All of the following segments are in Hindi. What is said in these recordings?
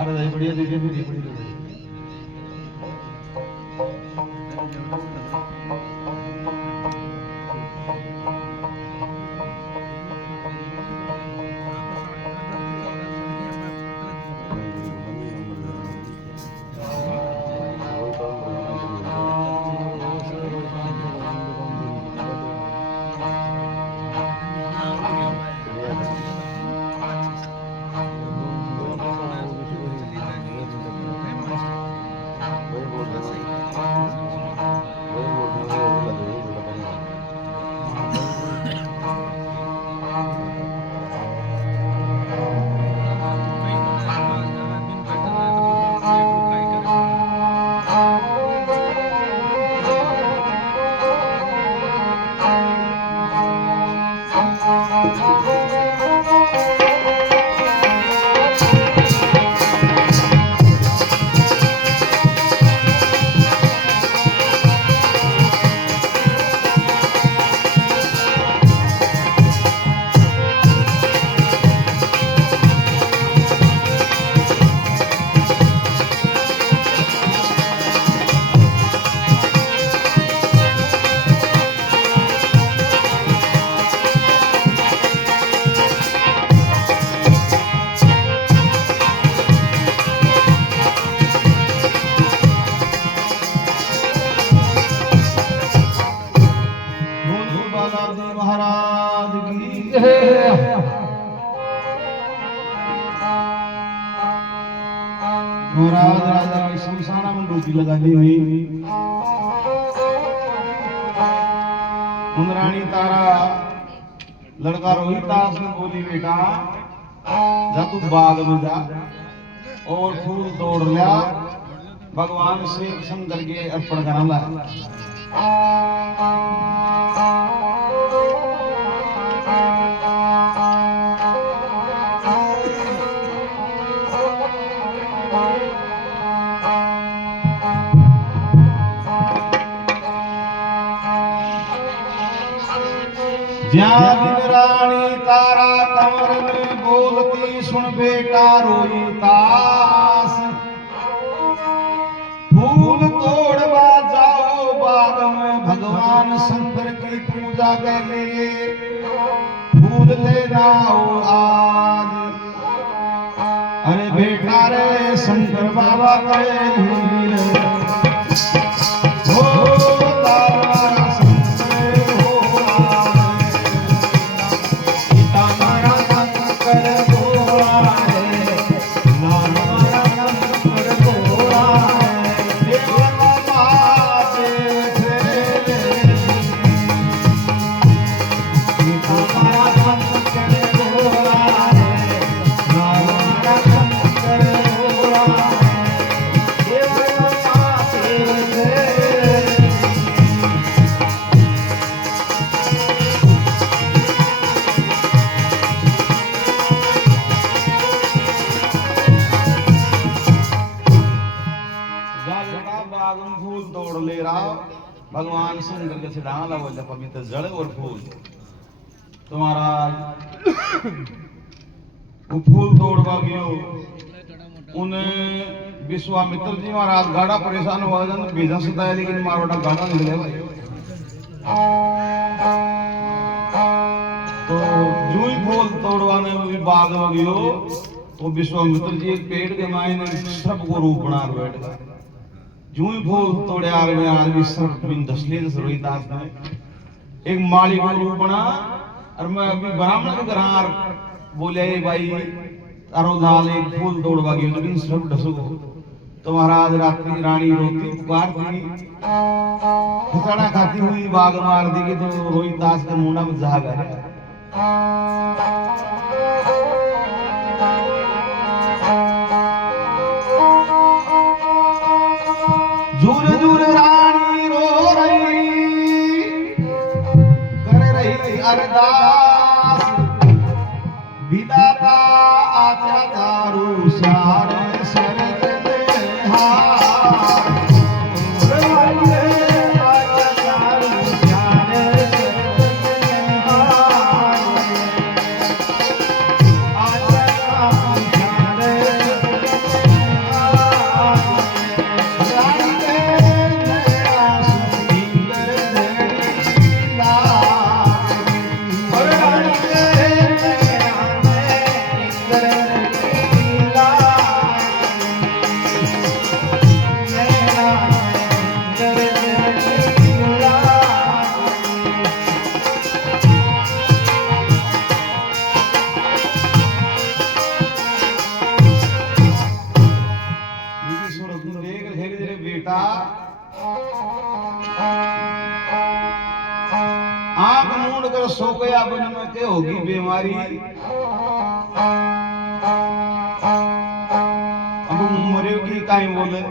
अरे दाई बढ़िया दीजिए मेरी बढ़िया महाराज की महाराज राजा की शमशाना में डूबी लगा दी हुई रानी तारा लड़का रोहितास ने बोली बेटा जा तू बाग में जा और फूल तोड़ लिया भगवान से शंकर के अर्पण करना रानी तारा कमर में बोलती सुन बेटा रोहितास फूल तोड़वा जाओ बाग में भगवान शंकर की पूजा के लिए फूल ले जाओ आज। अरे बेटा रे शंकर बाबा करे भगवान शंकर के सिद्धांत लगा पवित्र जड़ और फूल तुम्हारा वो फूल तोड़वा गयो उन्हें विश्वामित्र जी महाराज गाड़ा परेशान हुआ जन भेजा सताया लेकिन मारोड़ा गाड़ा निकले भाई तो जो ही फूल तोड़वाने में भी बाग हो गयो तो विश्वामित्र जी एक पेड़ के मायने सबको रूप बना बैठ गए जूं ही फूल तोड़े आगे आदमी सब बिन दसले रोहितास ने एक माली को रूप बना और मैं अभी ब्राह्मण के घरार बोले भाई तारो लाल एक फूल तोड़वा गयो लेकिन सब ढसो तो महाराज रात्रि रानी रोती पुकारती खिचड़ा खाती हुई बाग मार दी कि तो रोहितास के मुंडा में जाग आया दूर दूर रानी रो रही कर रही अरदास विदाता आचा तारू सारे शरद हार आंख मूंद कर सो गया बन में के होगी बीमारी। अब मरे की काई बोले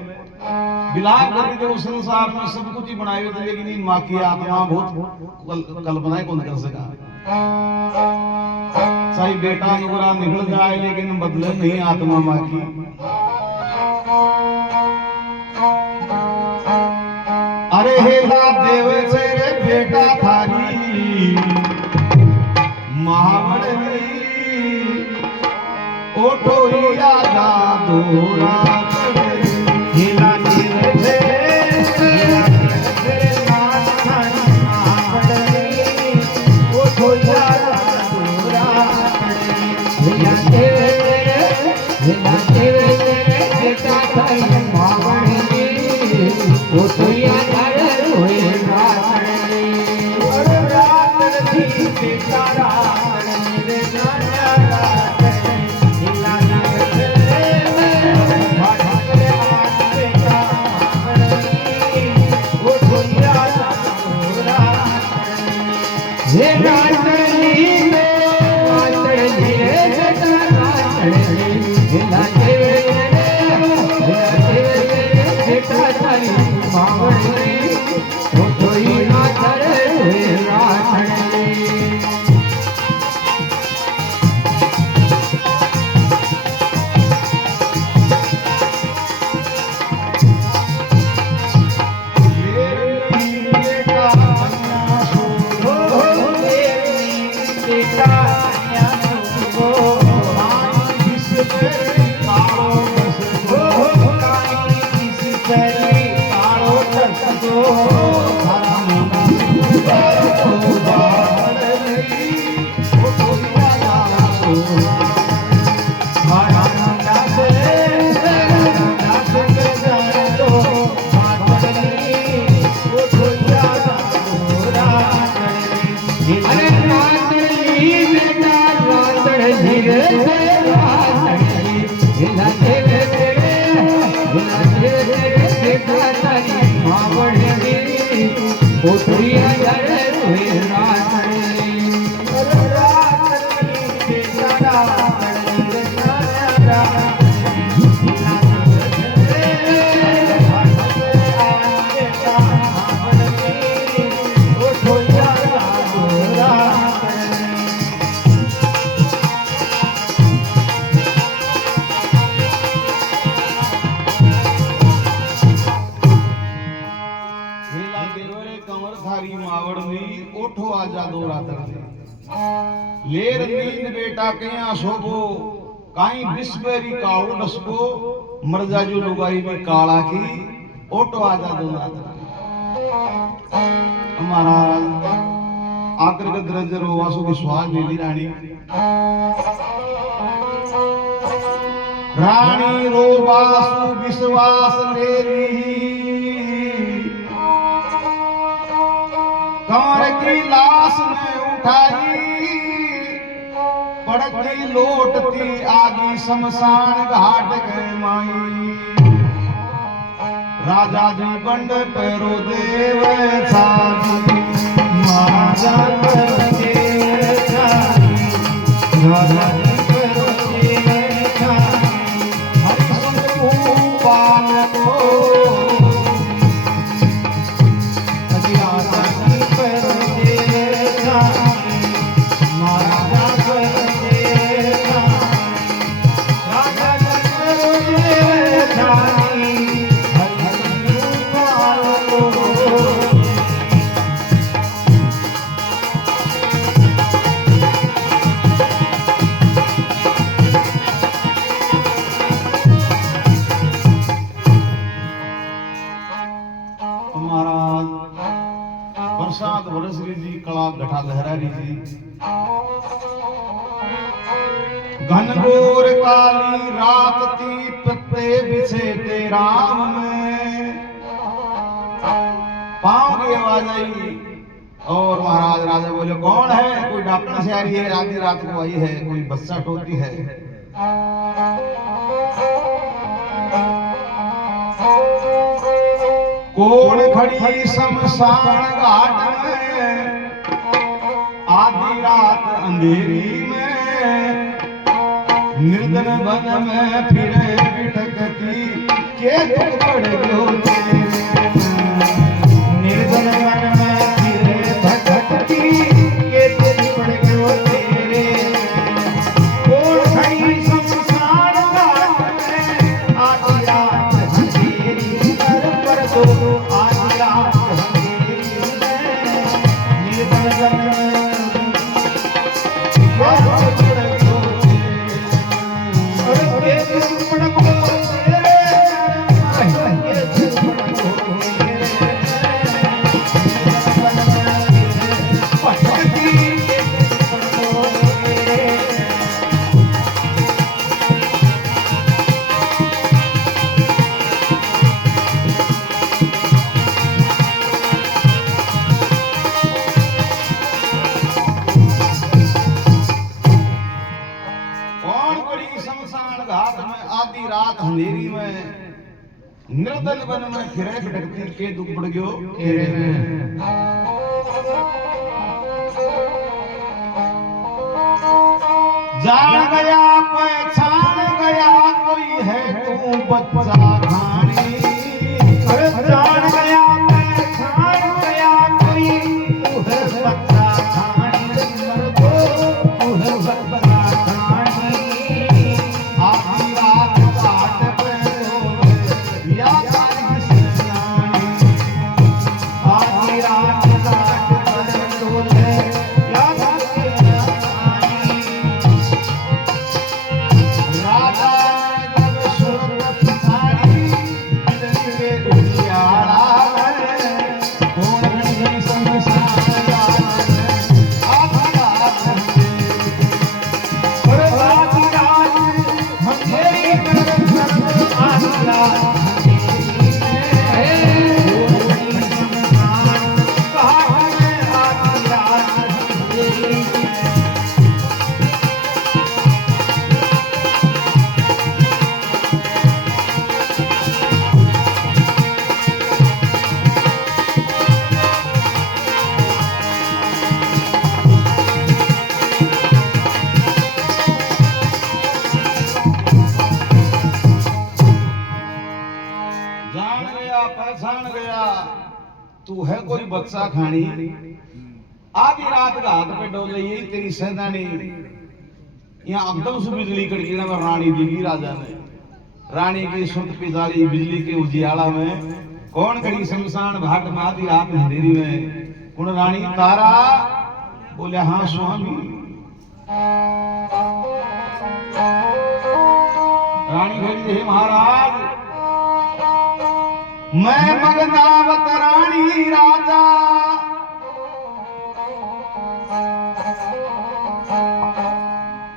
बिलाप करी दे संसार में सब कुछ ही बनाए थे लेकिन इन मां की आत्मा बहुत कल्पना कौन कर सका। सही बेटा नुकरा निकल जाए लेकिन बदले नहीं आत्मा मां की। अरे हेला देव से रे बेटा थारी महावड़ी ओठो ही आजा दोरा हेला देव से ओठो ही आजा दोरा हेला देव बेटा थारी महावड़ी ओठो ही आजा लेर नींद बेटा कया सोबो काई बिस्बेरी काळू डसको मरजाजू लुगाई में काला की ओटो आजा दो हमारा आकर के दरजरो वासु के स्वाद ले ली रानी रानी रो वासु विश्वास ले ली कंवर की लाश ने उठाई पड़ती लोटती आगी शमशान घाट के माई राजा जी बंड पैरो देव साजी महाराजा के राजा जी पैरो देव साजी हरिशंकर पाल को राजा जी पैरो देव साजी महाराज घनघोर काली रात थी पत्ते बिछे थे राम में। पांव की आवाज आई और महाराज राजा बोले कौन है? कोई डॉक्टर से आ रही है, आधी रात को आई है, कोई बच्चा टोती है। कौन खड़ी शमशान घाट में आधी रात अंधेरी में, निर्धन वन में फिरे बिटकती के दुख पड़ गयो तेरे। निर्धन वन में फिरे भटकती के दुख पड़ गयो तेरे। कौन खड़ी शमशान घाट में आधी रात अंधेरी पर दो आधी रात अंधेरी में, निर्धन वन में अंधेरी में निर्दल वन में फिरे भटकती के दुख पड़ गयो तेरे में। जान गया पहचान गया कोई है तू बच्चा खानी। अरे जान गया पहचान गया कोई तू है बच्चा खानी। तू है बच्चा खानी। आधी रात पहचान गया तू है कोई बच्चा खानी। आधी रात घाट पे डोल रही तेरी सैदानी। यहाँ एकदम से बिजली कड़की ना रानी दिखी राजा ने। रानी की सुत पिजारी बिजली के उजियाला में कौन खड़ी शमशान घाट में आधी रात अंधेरी में। कौन रानी तारा? बोले हाँ स्वामी। रानी खड़ी हे महाराज मैं मगनावत रानी राजा।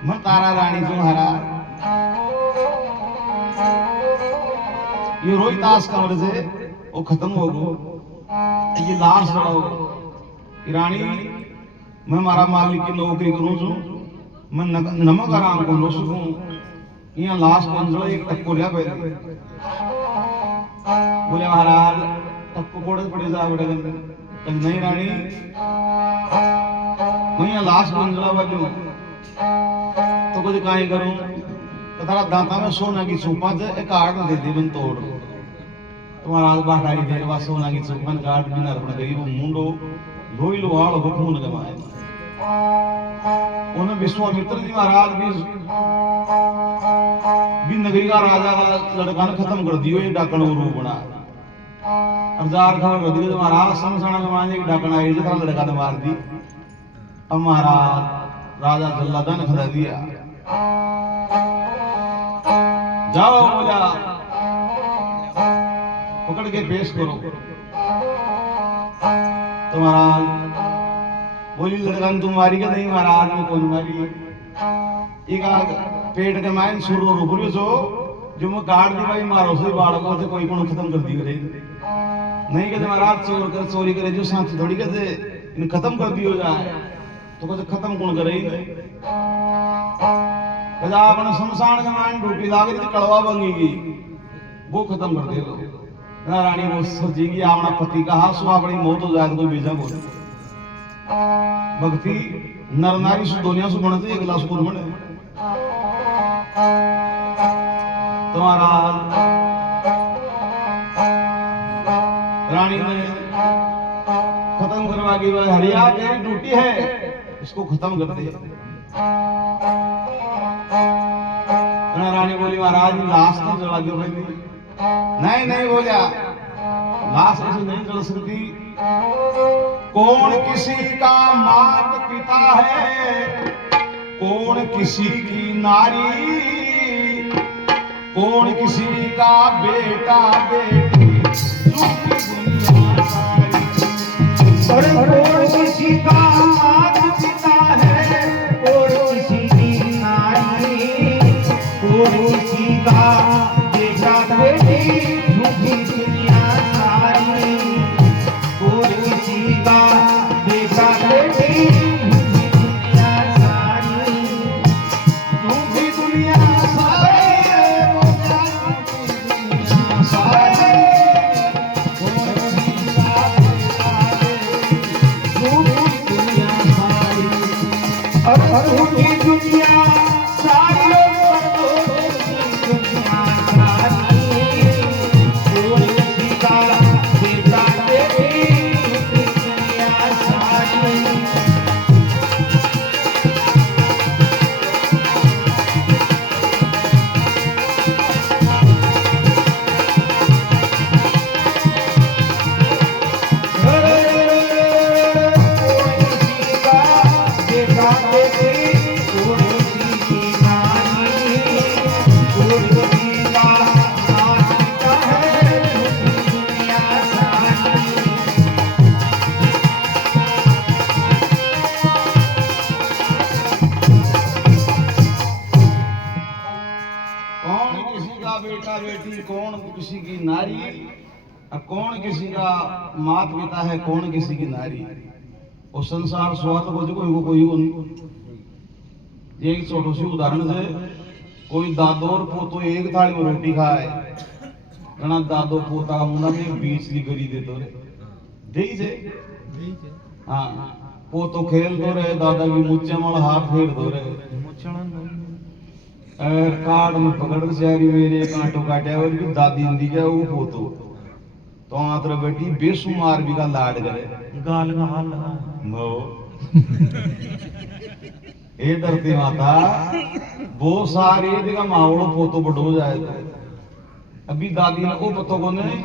मैं तारा रानी तुम्हारा ये रोहितास कंवर से वो खत्म हो गो। ये लाश बढ़ाओ कि रानी मैं मारा मालिक की नौकरी करूं छू। मैं नमक आराम को लो सकूं। यहाँ लाश पंजड़ा एक टक्को लिया पहले। बोले महाराज टक्को कोड़े पड़े जा बेटा। नहीं रानी मैं यहाँ लाश पंजड़ा वाली तो कुछ काहे करूं। तो तारा दांता में सोना की चूपा एक काट दे दे बन तोड़। तुम्हारा बाटाई देर बाद सोना की चूपन काट बिना रखना गई वो मुंडो लोई लोहाड़ हुक्म न गवाए। उन्हें विश्वामित्र जी महाराज भी नगरी का राजा का लड़का ने खत्म कर दियो। ये डाकण रूप बना हजार खबर कर दी। महाराज समसाना जमाने की डाकण आई जितना लड़का ने मार दी। अब महाराज राजा जल्लादा ने खड़ा दिया। जाओ बोला पकड़ के पेश करो। तो महाराज बोली लड़कन तुम्हारी का नहीं महाराज में कौन मारी एक पेट के मायन सुर रुपरियो जो मैं काट दी भाई मारो से बाड़कों से कोई को खत्म कर दी करे नहीं कहते महाराज चोरी करे जो साथ थोड़ी कहते इन खत्म कर दियो जाए तो कहते खत्म कौन करे ही नहीं कहते आपने शमशान के मायन ड्यूटी लागे थी कड़वा बंगेगी वो खत्म कर दे लो रानी वो सोचेगी अपना पति का हाथ सुहा बड़ी मौत हो जाए तो कोई बेजा बोले भक्ति नर नारी से दुनिया से बनते एक गिलास पूर्ण बने तुम्हारा रानी ने खत्म करवा की हरिया तेरी ड्यूटी है इसको खत्म कर दे रानी बोली महाराज लाश तो जला दो नहीं नहीं बोला लाश ऐसे नहीं जल सकती कौन किसी का मात पिता है कौन किसी की नारी कौन किसी का बेटा बेटी और कौन किसी का मात पिता है कौन किसी की नारी कौन किसी का बेटा बेटी झूठी दुनिया सारी कौन किसी का बेटा बेटी झूठी दुनिया सारी झूठी दुनिया सारी वो क्या दुनिया सारी कौन किसी का बेटा बेटी झूठी दुनिया सारी और झूठी दुनिया सारी दुनिया सारी कौन किसी का बेटा बेटी दुनिया सारी कौन किसी का बेटा बेटी कौन किसी की नारी और कौन किसी का मात पिता है कौन किसी की नारी और संसार स्वार्थ को कोई एक छोटो सी उदाहरण से कोई दादो और पोतो एक थाली में रोटी खाए घना दादो पोता का मुंडा में बीच ली करी दे तो दे से हाँ पोतो खेल दो रहे दादा की मुच्चे माल हाथ फेर दो रहे कार्ड में पकड़ सारी मेरे कांटो काटे और भी दादी हिंदी क्या वो पोतो तो आतर बेटी बेसुमार भी का लाड करे गाल का हाल लगा नो ए धरती माता वो सारे देखा मावड़ो पोतो बड़ो जाए तो अभी दादी ने वो पतो को नहीं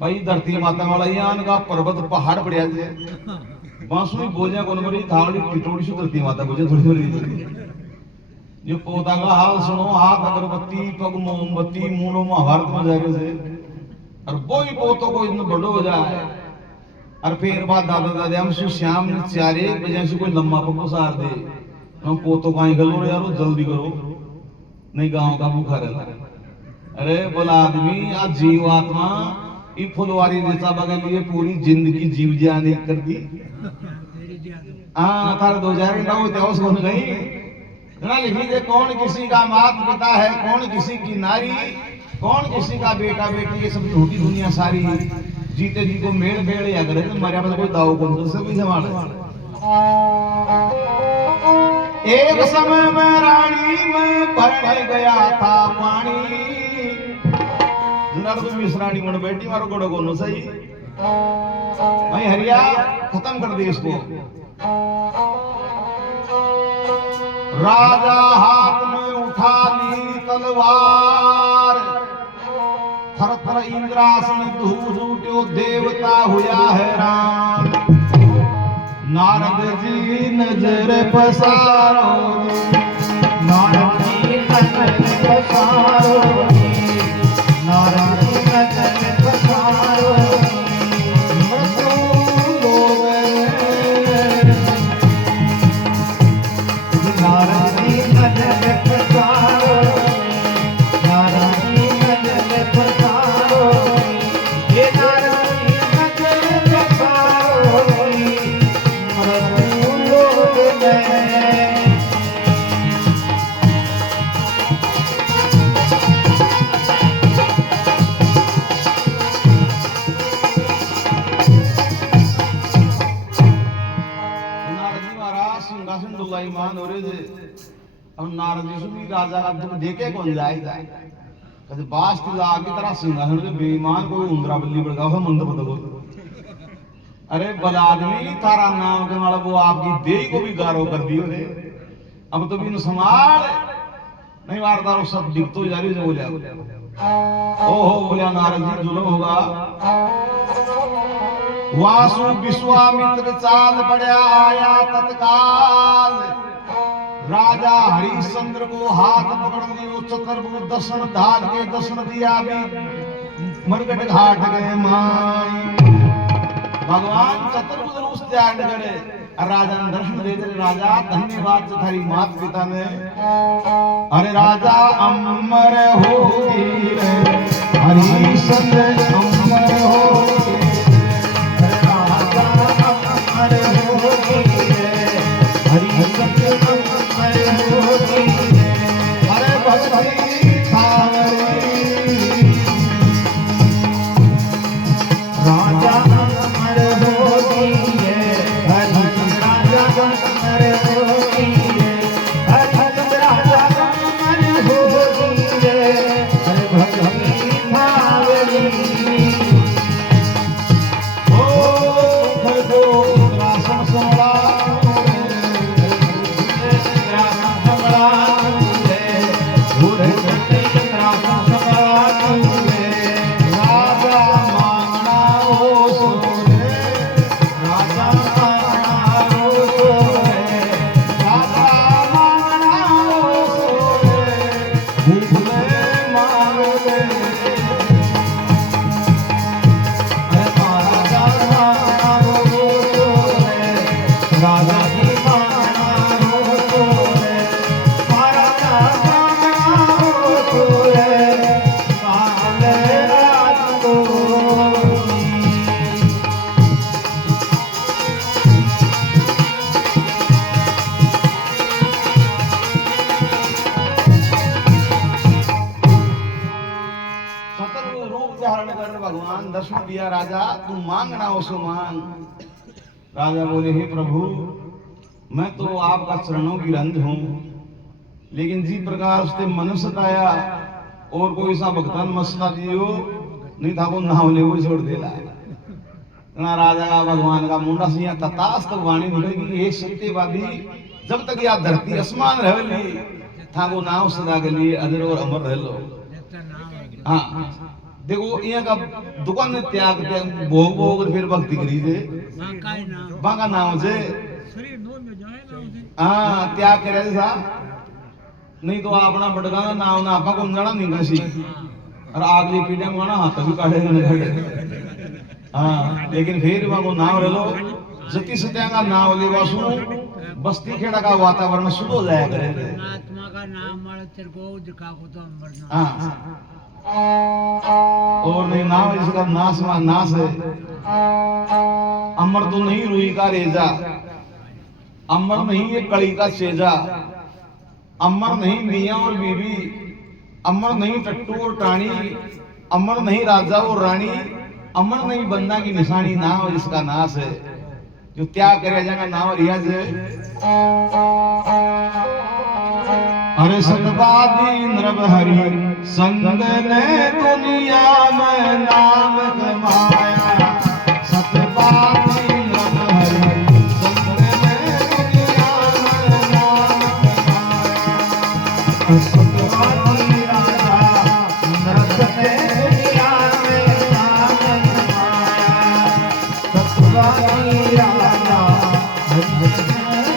भाई धरती माता वाला यहाँ का पर्वत पहाड़ पड़िया से बांसुरी बोझा कौन बड़ी थावड़ी टिटोड़ी से धरती माता बोझे थोड़ी थोड़ी जो पोता का हाल सुनो हाथ अगरबत्ती पग मोमबत्ती मुंडो में हर मजारे से और वो ही पोतों को इतना बड़ो हो जाए और फिर बाद दादा दादी हम श्याम ने 4-1 बजे से कोई लम्बा पको सार दे हम पोतों का गलो यारो जल्दी करो नहीं गांव का भूखा रहता अरे बोला आदमी आज जीवात्मा ई फुलवारी नेता बगल लिए पूरी जिंदगी जीव जाने कर दी हाँ तार 2000 ना होते उसको नहीं ना लिखी दे कौन किसी का मात पिता है कौन किसी की नारी कौन किसी का बेटा बेटी ये सब झूठी दुनिया सारी जीते जी को मेल भेड़ या करे तो मरिया पर कोई दाव कौन से भी जमाल एक समय में रानी में भरने गया था पानी नर्द मिश्रानी मन बेटी मारो गोड़ो कोनो सही भाई हरिया खत्म कर दे इसको राजा हाथ में उठा ली तलवार थर थर इंद्रासन धूप उठो देवता हुआ हैरान नारद जी नजर पसारो नारद जी नजर पसारो नारद जी नजर पसारो बोले जे अब नारद जी भी राजा का दुख देखे कौन जाएगा कहे बास ला की तरह सिंहासन पे बेईमान कोई उंदरा बल्ली बढ़ गया मंद बदलो अरे बल आदमी तारा नाम के वाला वो आपकी देही को भी गारो कर दियो रे अब तो भी संभाल नहीं मारता वो सब दिख तो जारी से बोलिया ओहो बोलिया नारद जी जुल्म होगा वासु विश्वामित्र चाल पड़ा आया तत्काल राजा हरिश्चंद्र को हाथ पकड़ लियो चतुर्भुज दर्शन धार के दर्शन दिया भी मरकट घाट गए माई भगवान चतुर्भुज रूप त्याग करे राजा ने दर्शन दे दे राजा धन्यवाद थारी मात पिता ने अरे राजा अमर हो हरिश्चंद्र अमर हो राजा अमर हो हरिश्चंद्र अरे भक्ति थावरी राजा अमर होती है राजा अमर होती है राजा अमर होती है अरे भक्ति थावरी ओ खरगो रासन सोड़ा भगवान दर्शन दिया राजा तू मांगना उसको मांग राजा बोले हे प्रभु मैं तो आपका चरणों की रंध हूं लेकिन जी प्रकार से मनुष्य आया और कोई सा भक्तन मसला दियो नहीं था वो नाव ले वो छोड़ देला ना राजा का भगवान का मुंडा सिया ततास्त वाणी निकलेगी हे सत्यवादी जब तक यह धरती आसमान रहली था वो नाव सदा के लिए अजर और अमर रह लो हाँ देखो यहाँ का दुकान में त्याग भोग भोग फिर भक्ति करी थे बाका नाम से हाँ त्याग करे सा नहीं तो अपना बटगाना नाम ना आपा को जाना नहीं कसी और आगली पीढ़ी में ना हाथ भी काटेगा ना खड़े हाँ लेकिन फिर वहाँ को नाम रह लो जति सत्यांगा नाम ले वासु बस्ती खेड़ा का वातावरण शुद्ध हो जाया करे आत्मा का नाम मारे तेरे को दिखा को तो अमर हाँ और नहीं नाम इसका नाश है अमर तो नहीं रूई का रेजा अमर नहीं ये कड़ी का सेजा अमर नहीं मियाँ और बीबी अमर नहीं टट्टू और टाणी अमर नहीं राजा और रानी अमर नहीं बंदा की निशानी नाम इसका नाश है जो त्याग करे जाएगा नाम रियाज है अरे सतवादी नृहरि संग ने दुनिया में नाम कमाया सतवादी नृहरि संग ने दुनिया में नाम कमाया सतवादी राजा नरक ने दुनिया में नाम कमाया सतवादी राजा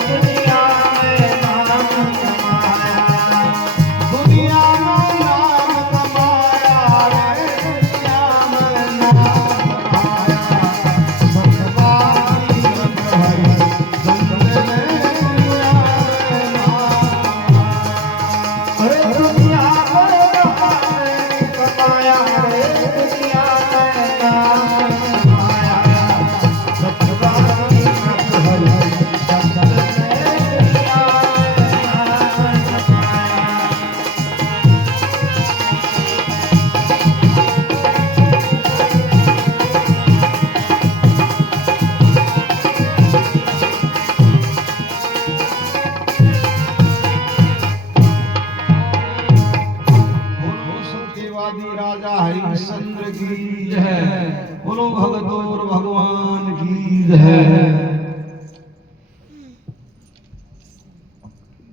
दुनिया में नाम कमाया दुनिया में नाम कमाया रे दुनिया में नाम कमाया सतवादी नृहरि संग ने दुनिया में नाम कमाया आदि राजा हरिश्चंद्र की जय। बोलो भगत और भगवान की जय।